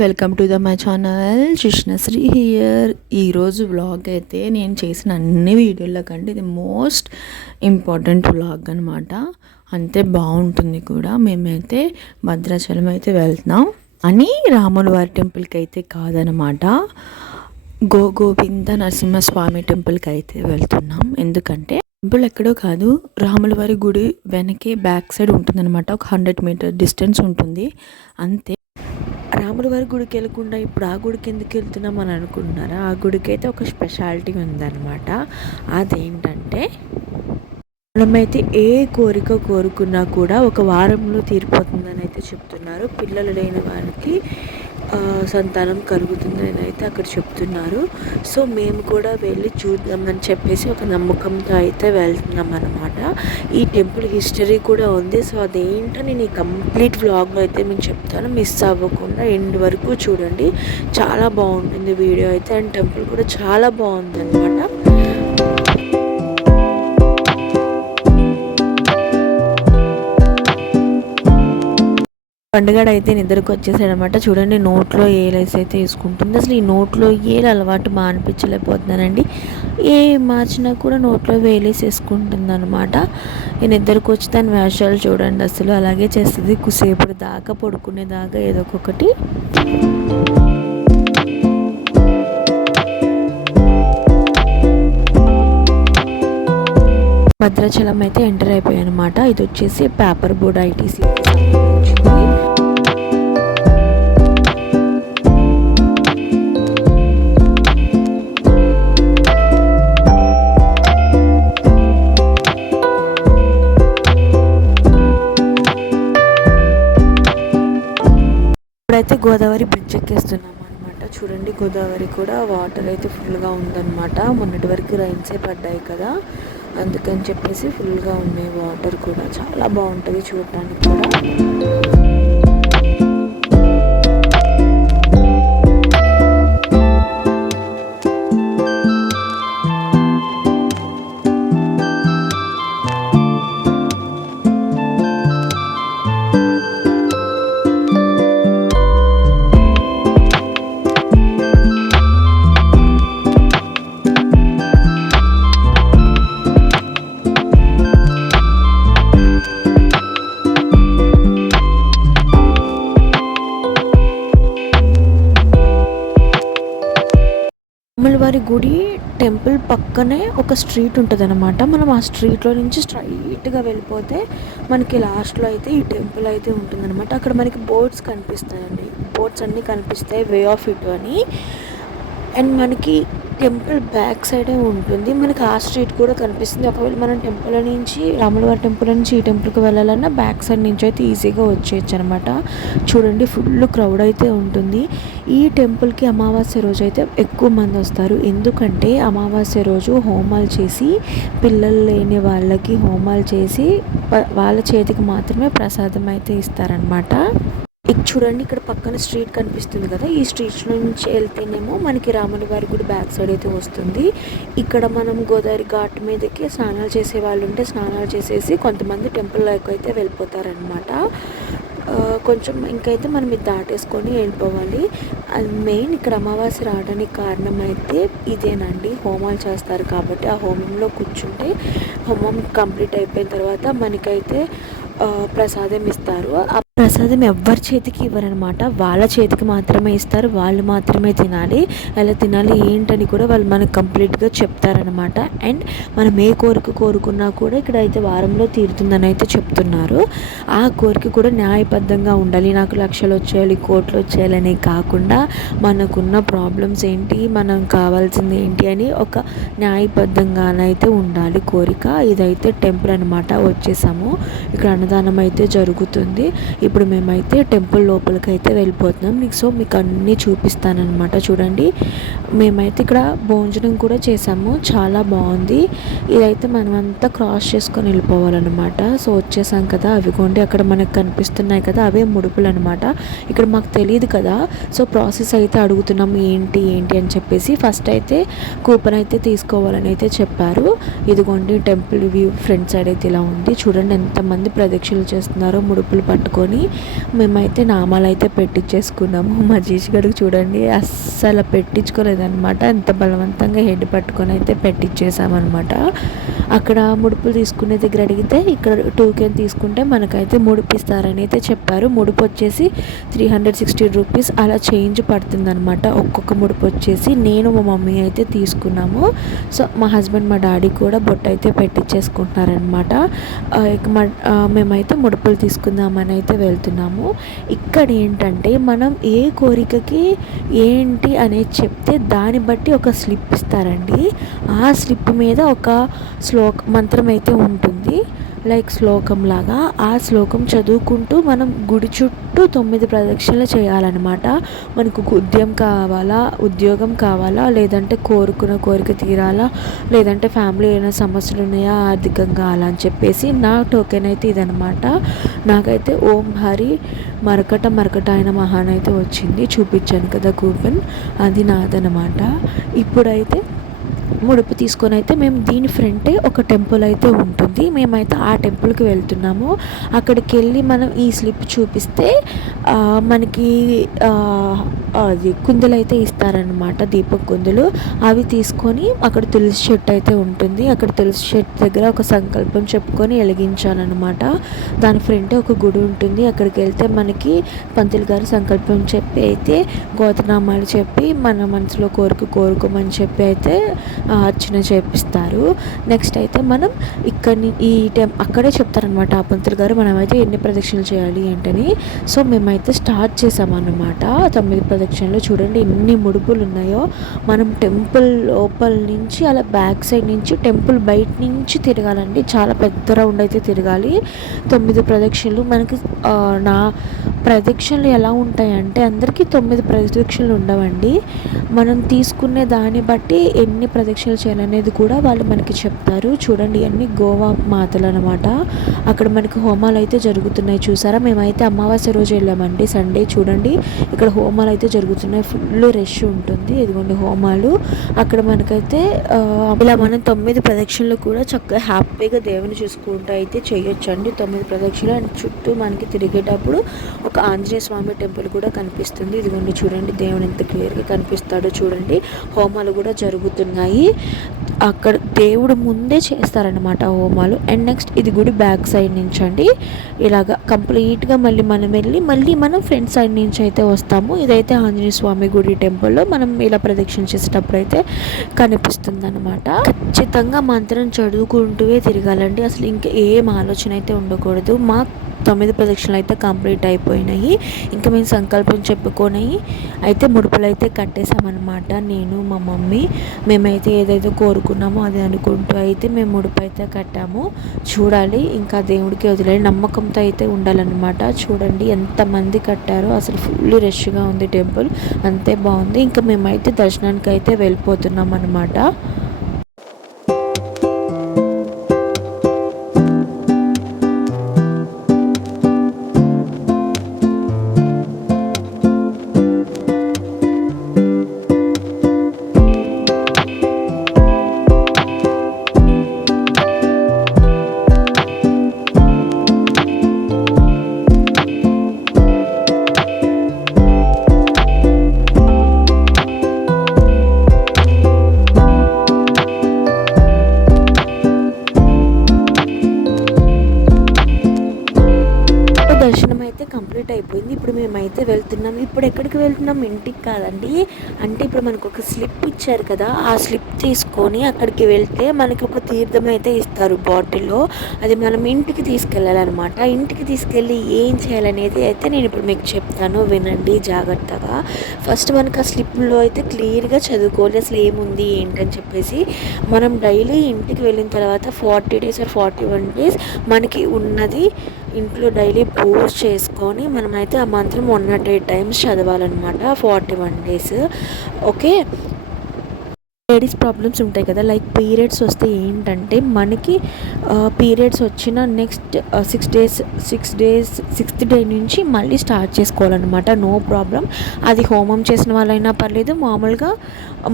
Welcome to the my channel. Krishnasri here ఈరోజు vlog అయితే నేను చేసిన అన్ని వీడియోల కంటే ఇది మోస్ట్ ఇంపార్టెంట్ వ్లాగ్ అనమాట అంతే బాగుంటుంది కూడా. మేమైతే భద్రాచలం అయితే వెళ్తున్నాం. అని రాముల వారి టెంపుల్కి అయితే కాదనమాట గో గోవింద నరసింహస్వామి టెంపుల్కి అయితే వెళ్తున్నాం. ఎందుకంటే టెంపుల్ ఎక్కడో కాదు రాములవారి గుడి వెనకే బ్యాక్ సైడ్ ఉంటుందన్నమాట. ఒక హండ్రెడ్ మీటర్ డిస్టెన్స్ ఉంటుంది. అంతే. రాముల వారి గుడికి వెళ్ళకుండా ఇప్పుడు ఆ గుడికి ఎందుకు వెళ్తున్నాం అని అనుకుంటున్నారా? ఆ గుడికి అయితే ఒక స్పెషాలిటీ ఉందన్నమాట. అదేంటంటే మనమైతే ఏ కోరిక కోరుకున్నా కూడా ఒక వారంలో తీరిపోతుందని అయితే చెప్తున్నారు. పిల్లలు లేని వారికి సంతానం కలుగుతుందని అయితే అక్కడ చెప్తున్నారు. సో మేము కూడా వెళ్ళి చూద్దామని చెప్పేసి ఒక నమ్మకంతో అయితే వెళ్తున్నాం అనమాట ఈ టెంపుల్ హిస్టరీ కూడా ఉంది. సో అదేంటో నేను ఈ కంప్లీట్ వ్లాగ్లో అయితే మేము చెప్తాను. మిస్ అవ్వకుండా ఎండ్ వరకు చూడండి. చాలా బాగుంటుంది వీడియో అయితే. అండ్ టెంపుల్ కూడా చాలా బాగుంది అనమాట పండుగడు అయితే నిద్రకు వచ్చేసాడనమాట చూడండి నోట్లో ఏలైస్ అయితే వేసుకుంటుంది. అసలు ఈ నోట్లో ఏలు అలవాటు మానిపించలేకపోతున్నానండి. ఏ మార్చినా కూడా నోట్లో వేలేసి వేసుకుంటుంది అనమాట ఈ నిద్రకు వచ్చి దాని వేషాలు చూడండి అసలు. అలాగే చేస్తుంది. కుసేపటి దాకా పడుకునే దాకా ఏదో ఒకటి భద్రాచలం అయితే ఎంటర్ అయిపోయాయి అనమాట ఇది వచ్చేసి పేపర్ బోర్డ్ ఐటీసీ. ఇప్పుడైతే గోదావరి బ్రిడ్జ్ ఎక్కేస్తున్నాం అనమాట చూడండి గోదావరి కూడా వాటర్ అయితే ఫుల్గా ఉందన్నమాట. మొన్నటి వరకు రైన్సే పడ్డాయి కదా. అందుకని చెప్పేసి ఫుల్గా ఉన్నాయి వాటర్ కూడా. చాలా బాగుంటుంది చూడటానికి కూడా. గుడి టెంపుల్ పక్కనే ఒక స్ట్రీట్ ఉంటుంది అనమాట మనం ఆ స్ట్రీట్లో నుంచి స్ట్రైట్గా వెళ్ళిపోతే మనకి లాస్ట్లో అయితే ఈ టెంపుల్ అయితే ఉంటుందన్నమాట. అక్కడ మనకి బోర్డ్స్ కనిపిస్తాయండి. బోర్డ్స్ అన్నీ కనిపిస్తాయి వే ఆఫ్ ఇట్ అని. అండ్ మనకి టెంపుల్ బ్యాక్ సైడే ఉంటుంది. మనకి ఆ స్ట్రీట్ కూడా కనిపిస్తుంది. ఒకవేళ మనం టెంపుల్ నుంచి రాములవారి టెంపుల్ నుంచి ఈ టెంపుల్కి వెళ్ళాలన్నా బ్యాక్ సైడ్ నుంచి అయితే ఈజీగా వచ్చేయచ్చు అనమాట చూడండి ఫుల్ క్రౌడ్ అయితే ఉంటుంది. ఈ టెంపుల్కి అమావాస్య రోజు అయితే ఎక్కువ మంది వస్తారు. ఎందుకంటే అమావాస్య రోజు హోమాలు చేసి పిల్లలు లేని వాళ్ళకి హోమాలు చేసి వాళ్ళ చేతికి మాత్రమే ప్రసాదం అయితే ఇస్తారనమాట ఇక చూడండి ఇక్కడ పక్కన స్ట్రీట్ కనిపిస్తుంది కదా ఈ స్ట్రీట్ నుంచి వెళ్తేనేమో మనకి రాముని వారి గుడి బ్యాక్ సైడ్ అయితే వస్తుంది. ఇక్కడ మనం గోదావరి ఘాట్ మీదకి స్నానాలు చేసే వాళ్ళు ఉంటే స్నానాలు చేసేసి కొంతమంది టెంపుల్లోకి అయితే వెళ్ళిపోతారనమాట కొంచెం ఇంకైతే మనం ఇది దాటేసుకొని వెళ్ళిపోవాలి. మెయిన్ ఇక్కడ అమావాస్య రావడానికి కారణం అయితే ఇదేనండి హోమాలు చేస్తారు కాబట్టి ఆ హోమంలో కూర్చుంటే హోమం కంప్లీట్ అయిపోయిన తర్వాత మనకైతే ప్రసాదం ఇస్తారు. ప్రసాదం ఎవ్వరి చేతికి ఇవ్వరనమాట. వాళ్ళ చేతికి మాత్రమే ఇస్తారు. వాళ్ళు మాత్రమే తినాలి. ఎలా తినాలి ఏంటని కూడా వాళ్ళు మనకు కంప్లీట్గా చెప్తారనమాట. అండ్ మనం ఏ కోరిక కోరుకున్నా కూడా ఇక్కడ అయితే వారంలో తీరుతుందని అయితే చెప్తున్నారు. ఆ కోరిక కూడా న్యాయబద్ధంగా ఉండాలి. నాకు లక్షలు వచ్చేయాలి కోట్లు వచ్చేయాలనే కాకుండా మనకున్న ప్రాబ్లమ్స్ ఏంటి మనం కావాల్సింది ఏంటి అని ఒక న్యాయబద్ధంగానైతే ఉండాలి కోరిక. ఇదైతే టెంపుల్ అనమాట వచ్చేసాము. ఇక్కడ అన్నదానం అయితే జరుగుతుంది. ఇప్పుడు ఇప్పుడు మేమైతే టెంపుల్ లోపలికి అయితే వెళ్ళిపోతున్నాం. మీకు సో మీకు అన్నీ చూపిస్తానమాట చూడండి. మేమైతే ఇక్కడ భోజనం కూడా చేసాము. చాలా బాగుంది. ఇదైతే మనమంతా క్రాస్ చేసుకొని వెళ్ళిపోవాలన్నమాట. సో వచ్చేసాం కదా. అవి కొండి అక్కడ మనకు కనిపిస్తున్నాయి కదా అవే ముడుపులు అనమాట ఇక్కడ మాకు తెలియదు కదా. సో ప్రాసెస్ అయితే అడుగుతున్నాం. ఏంటి ఏంటి అని చెప్పేసి ఫస్ట్ అయితే కూపన్ అయితే తీసుకోవాలని అయితే చెప్పారు. ఇదిగోండి టెంపుల్ వ్యూ ఫ్రంట్ సైడ్ అయితే ఇలా ఉంది. చూడండి ఎంతమంది ప్రదక్షిణలు చేస్తున్నారో ముడుపులు పట్టుకొని. మేమైతే నామాలు అయితే పెట్టించేసుకున్నాము మా జీష్ గడికి చూడండి అస్సలు పెట్టించుకోలేదన్నమాట. ఎంత బలవంతంగా హెడ్ పట్టుకొని అయితే పెట్టించేసామన్నమాట అక్కడ ముడుపులు తీసుకునే దగ్గర అడిగితే ఇక్కడ టోకెన్ తీసుకుంటే మనకైతే ముడుపు ఇస్తారని అయితే చెప్పారు. ముడుపు వచ్చేసి త్రీ హండ్రెడ్ సిక్స్టీ రూపీస్ అలా చేంజ్ పడుతుందన్నమాట. ఒక్కొక్క ముడుపు వచ్చేసి నేను మా మమ్మీ అయితే తీసుకున్నాము. సో మా హస్బెండ్ మా డాడీ కూడా బొట్టు అయితే పెట్టించేసుకుంటున్నారనమాట ఇక మేమైతే ముడుపులు తీసుకుందామని అయితే వెళ్తున్నాము. ఇక్కడ ఏంటంటే మనం ఏ కోరికకి ఏంటి అనేది చెప్తే దాన్ని బట్టి ఒక స్లిప్ ఇస్తారండి. ఆ స్లిప్ మీద ఒక శ్లోక మంత్రం అయితే ఉంటుంది. లైక్ శ్లోకం లాగా ఆ శ్లోకం చదువుకుంటూ మనం గుడి చుట్టూ తొమ్మిది ప్రదక్షిణలు చేయాలన్నమాట. మనకు ఉద్యమం కావాలా ఉద్యోగం కావాలా లేదంటే కోరుకున్న కోరిక తీరాలా లేదంటే ఫ్యామిలీ ఏమైనా సమస్యలు ఉన్నాయా ఆర్థికంగా అలా అని చెప్పేసి నా టోకెన్ అయితే ఇదనమాట నాకైతే ఓం హరి మరకట మరకట అయిన మహాన్ అయితే వచ్చింది. చూపించాను కదా కూపన్ అది నాదనమాట ఇప్పుడైతే ముడుపు తీసుకొని అయితే మేము దీని ఫ్రంటే ఒక టెంపుల్ అయితే ఉంటుంది. మేమైతే ఆ టెంపుల్కి వెళ్తున్నాము. అక్కడికి వెళ్ళి మనం ఈ స్లిప్ చూపిస్తే మనకి అది కుందులు అయితే ఇస్తారనమాట దీపక్ కుందులు. అవి తీసుకొని అక్కడ తులసి చెట్టు అయితే ఉంటుంది. అక్కడ తులసి చెట్టు దగ్గర ఒక సంకల్పం చెప్పుకొని వెలిగించాలన్నమాట. దాని ఫ్రంటే ఒక గుడి ఉంటుంది. అక్కడికి వెళ్తే మనకి పంతులు గారు సంకల్పం చెప్పి అయితే గోతనామాలు చెప్పి మన మనసులో కోరిక కోరుకోమని చెప్పి అయితే అర్చన చేపిస్తారు. నెక్స్ట్ అయితే మనం ఇక్కడిని ఈ టెం అక్కడే చెప్తారనమాట ఆ పంతులు గారు మనమైతే ఎన్ని ప్రదక్షిణలు చేయాలి ఏంటని సో మేమైతే స్టార్ట్ చేసామన్నమాట. తొమ్మిది ప్రదక్షిణలు. చూడండి ఎన్ని ముడుపులు ఉన్నాయో మనం టెంపుల్ లోపల నుంచి అలా బ్యాక్ సైడ్ నుంచి టెంపుల్ బయట నుంచి తిరగాలండి. చాలా పెద్ద రౌండ్ అయితే తిరగాలి. తొమ్మిది ప్రదక్షిణలు. మనకి నా ప్రదక్షిణలు ఎలా ఉంటాయంటే అందరికీ తొమ్మిది ప్రదక్షిణలు ఉండవండి. మనం తీసుకునే దాన్ని బట్టి ఎన్ని ప్రదక్షిణలు చేయాలనేది కూడా వాళ్ళు మనకి చెప్తారు. చూడండి అన్ని గోవా మాతలు అనమాట అక్కడ మనకి హోమాలు అయితే జరుగుతున్నాయి చూసారా? మేమైతే అమావాస్య రోజు వెళ్ళామండి సండే చూడండి. ఇక్కడ హోమాలు అయితే జరుగుతున్నాయి. ఫుల్ రష్ ఉంటుంది. ఇదిగోండి హోమాలు. అక్కడ మనకైతే ఇలా మనం తొమ్మిది ప్రదక్షిణలు కూడా చక్కగా హ్యాపీగా దేవుని చూసుకుంటూ అయితే చేయొచ్చండి. తొమ్మిది ప్రదక్షిణలు అండ్ చుట్టూ మనకి తిరిగేటప్పుడు ఒక ఆంజనేయ స్వామి టెంపుల్ కూడా కనిపిస్తుంది. ఇదిగోండి చూడండి దేవుని ఎంత క్లియర్గా కనిపిస్తాడో చూడండి. హోమాలు కూడా జరుగుతున్నాయి. అక్కడ దేవుడు ముందే చేస్తారనమాట హోమాలు. అండ్ నెక్స్ట్ ఇది గుడి బ్యాక్ సైడ్ నుంచి అండి ఇలాగా కంప్లీట్గా మళ్ళీ మనం వెళ్ళి మళ్ళీ మనం ఫ్రంట్ సైడ్ నుంచి అయితే వస్తాము. ఇదైతే ఆంజనేయ స్వామి గుడి టెంపుల్లో మనం ఇలా ప్రదక్షిణ చేసేటప్పుడు అయితే కనిపిస్తుంది అనమాట ఖచ్చితంగా మంత్రం చదువుకుంటూ తిరగాలండి. అసలు ఇంకా ఏం ఆలోచన అయితే ఉండకూడదు. మా తొమ్మిది ప్రదక్షిణలు అయితే కంప్లీట్ అయిపోయినాయి. ఇంకా మేము సంకల్పం చెప్పుకొని అయితే ముడుపులు అయితే కట్టేసామన్నమాట నేను మా మమ్మీ మేమైతే ఏదైతే కోరుకున్నామో అది అనుకుంటూ అయితే మేము ముడుపు అయితే కట్టాము. చూడాలి ఇంకా దేవుడికి వదిలే నమ్మకంతో అయితే ఉండాలన్నమాట. చూడండి ఎంతమంది కట్టారో అసలు ఫుల్ రష్గా ఉంది టెంపుల్. అంతే బాగుంది. ఇంకా మేమైతే దర్శనానికి అయితే వెళ్ళిపోతున్నాం అనమాట అయిపోయింది. ఇప్పుడు మేమైతే వెళ్తున్నాం. ఇప్పుడు ఎక్కడికి వెళ్తున్నాం? ఇంటికి కాదండి. అంటే ఇప్పుడు మనకు ఒక స్లిప్ ఇచ్చారు కదా ఆ స్లిప్ తీసుకొని అక్కడికి వెళ్తే మనకి ఒక తీర్థం అయితే ఇస్తారు బాటిల్లో. అది మనం ఇంటికి తీసుకెళ్ళాలన్నమాట. ఇంటికి తీసుకెళ్ళి ఏం చేయాలనేది అయితే నేను ఇప్పుడు మీకు చెప్తాను. వినండి జాగ్రత్తగా. ఫస్ట్ మనకి ఆ స్లిప్లో అయితే క్లియర్గా చదువుకోవాలి. అసలు ఏముంది ఏంటని చెప్పేసి మనం డైలీ ఇంటికి వెళ్ళిన తర్వాత forty days or forty one days మనకి ఉన్నది ఇంట్లో డైలీ పూజ చేసుకొని మనమైతే ఆ మంత్రం one not eight times చదవాలన్నమాట forty one days okay? Ladies problems ఉంటాయి కదా లైక్ పీరియడ్స్ వస్తే ఏంటంటే మనకి పీరియడ్స్ వచ్చిన next six days six days sixth day నుంచి మళ్ళీ స్టార్ట్ చేసుకోవాలన్నమాట. No problem. అది హోమం చేసిన వాళ్ళైనా పర్లేదు మామూలుగా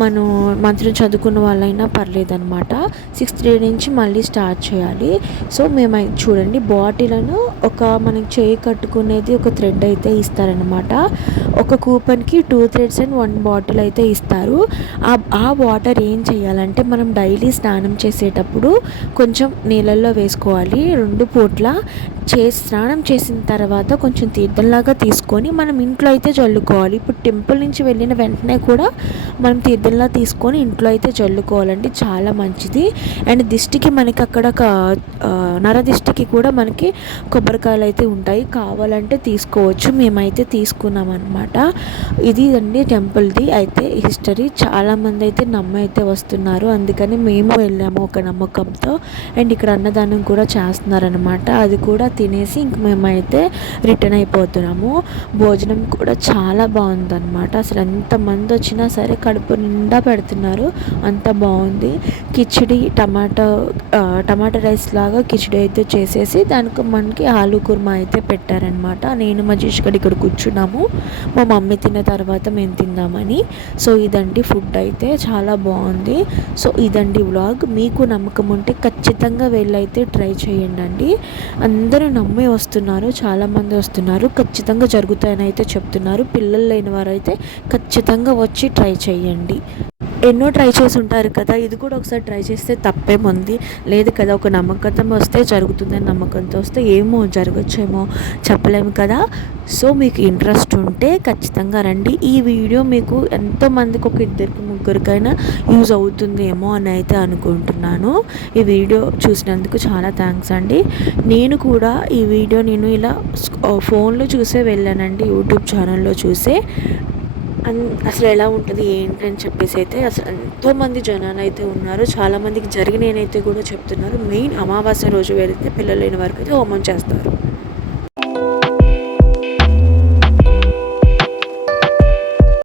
మనం మంత్రం చదువుకున్న వాళ్ళైనా పర్లేదు అనమాట సిక్స్త్ డే నుంచి మళ్ళీ స్టార్ట్ చేయాలి. సో మేము చూడండి బాటిలను ఒక మనకి చేయి కట్టుకునేది ఒక థ్రెడ్ అయితే ఇస్తారనమాట ఒక కూపన్కి two threads and one bottle అయితే ఇస్తారు. ఆ ఆ వాటర్ ఏం చేయాలంటే మనం డైలీ స్నానం చేసేటప్పుడు కొంచెం నీళ్ళల్లో వేసుకోవాలి. రెండు పూట్ల చేసి స్నానం చేసిన తర్వాత కొంచెం తీర్థంలాగా తీసుకొని మనం ఇంట్లో అయితే చల్లుకోవాలి ఇప్పుడు టెంపుల్ నుంచి వెళ్ళిన వెంటనే కూడా మనం తీర్థంలా తీసుకొని ఇంట్లో అయితే చల్లుకోవాలండి చాలా మంచిది. అండ్ దిష్టికి మనకి అక్కడ ఒక నర నరదిష్టికి కూడా మనకి కొబ్బరికాయలు అయితే ఉంటాయి. కావాలంటే తీసుకోవచ్చు. మేమైతే తీసుకున్నాం అనమాట ఇది అండి టెంపుల్ది. అయితే హిస్టరీ. చాలామంది అయితే నమ్మ అయితే వస్తున్నారు. అందుకని మేము వెళ్ళాము ఒక నమ్మకంతో. అండ్ ఇక్కడ అన్నదానం కూడా చేస్తున్నారనమాట అది కూడా తినేసి ఇంక మేమైతే రిటర్న్ అయిపోతున్నాము. భోజనం కూడా చాలా బాగుందన్నమాట. అసలు ఎంతమంది వచ్చినా సరే కడుపు నిండా పెడుతున్నారు. అంత బాగుంది. కిచిడి టమాటా టమాటా రైస్ లాగా కిచిడి అయితే చేసేసి దానికి మనకి ఆలు కుర్మా అయితే పెట్టారనమాట నేను మా జీష్కడ్ ఇక్కడ కూర్చున్నాము. మా మమ్మీ తిన్న తర్వాత మేము తిందామని. సో ఇదండి ఫుడ్ అయితే. చాలా బాగుంది. సో ఇదండి వ్లాగ్. మీకు నమ్మకం ఉంటే ఖచ్చితంగా వెళ్ళైతే ట్రై చేయండి అండి అందరూ నమ్మి వస్తున్నారు చాలామంది వస్తున్నారు. ఖచ్చితంగా జరుగుతాయని అయితే చెప్తున్నారు. పిల్లలు లేని వారైతే ఖచ్చితంగా వచ్చి ట్రై చేయండి. ఎన్నో ట్రై చేసి ఉంటారు కదా ఇది కూడా ఒకసారి ట్రై చేస్తే తప్పేముంది? లేదు కదా ఒక నమ్మకంతో వస్తే జరుగుతుందని నమ్మకంతో వస్తే ఏమో జరగచ్చేమో చెప్పలేము కదా. సో మీకు ఇంట్రెస్ట్ ఉంటే ఖచ్చితంగా రండి. ఈ వీడియో మీకు ఎంతోమందికి ఒక ఇద్దరికి ముగ్గురికైనా యూజ్ అవుతుందేమో అని అయితే అనుకుంటున్నాను. ఈ వీడియో చూసినందుకు చాలా థ్యాంక్స్ అండి. నేను కూడా ఈ వీడియో నేను ఇలా ఫోన్లో చూసే వెళ్ళానండి యూట్యూబ్ ఛానల్లో చూసే. అసలు ఎలా ఉంటుంది ఏంటి అని చెప్పేసి అయితే అసలు ఎంతోమంది జనాలు అయితే ఉన్నారు. చాలామందికి జరిగినైతే కూడా చెప్తున్నారు. మెయిన్ అమావాస్య రోజు వెళితే పిల్లలు లేని వారికి అయితే హోమం చేస్తారు.